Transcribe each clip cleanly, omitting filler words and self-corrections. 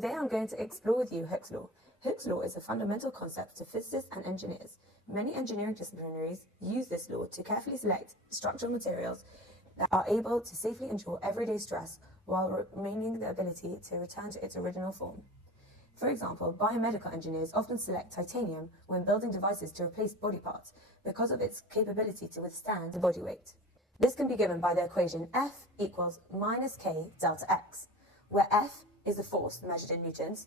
Today I'm going to explore with you Hooke's law. Hooke's law is a fundamental concept to physicists and engineers. Many engineering disciplinaries use this law to carefully select structural materials that are able to safely endure everyday stress while remaining the ability to return to its original form. For example, biomedical engineers often select titanium when building devices to replace body parts because of its capability to withstand the body weight. This can be given by the equation F equals minus K delta X, where F is the force measured in newtons,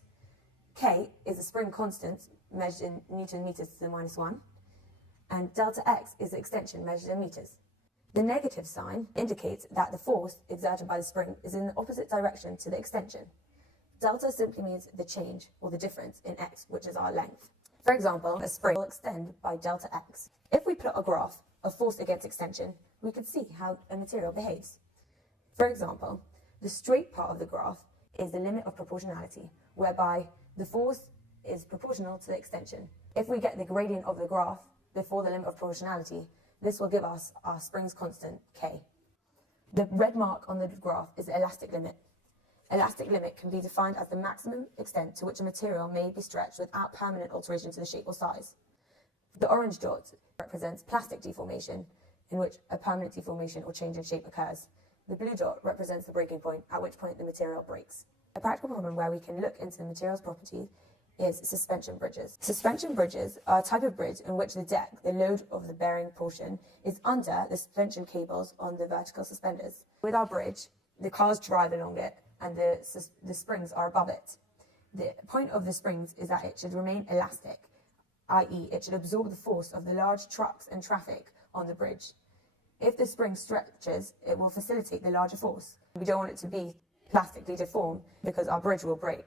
K is the spring constant measured in Newton meters to the minus 1, and delta X is the extension measured in meters. The negative sign indicates that the force exerted by the spring is in the opposite direction to the extension. Delta simply means the change or the difference in X, which is our length. For example, a spring will extend by delta X. If we plot a graph of force against extension, we can see how a material behaves. For example, the straight part of the graph is the limit of proportionality, whereby the force is proportional to the extension. If we get the gradient of the graph before the limit of proportionality, this will give us our spring's constant, K. The red mark on the graph is the elastic limit. Elastic limit can be defined as the maximum extent to which a material may be stretched without permanent alteration to the shape or size. The orange dot represents plastic deformation, in which a permanent deformation or change in shape occurs. The blue dot represents the breaking point, at which point the material breaks. A practical problem where we can look into the material's properties is suspension bridges. Suspension bridges are a type of bridge in which the deck, the load of the bearing portion, is under the suspension cables on the vertical suspenders. With our bridge, the cars drive along it and the springs are above it. The point of the springs is that it should remain elastic, i.e. it should absorb the force of the large trucks and traffic on the bridge. If the spring stretches, it will facilitate the larger force. We don't want it to be plastically deformed because our bridge will break.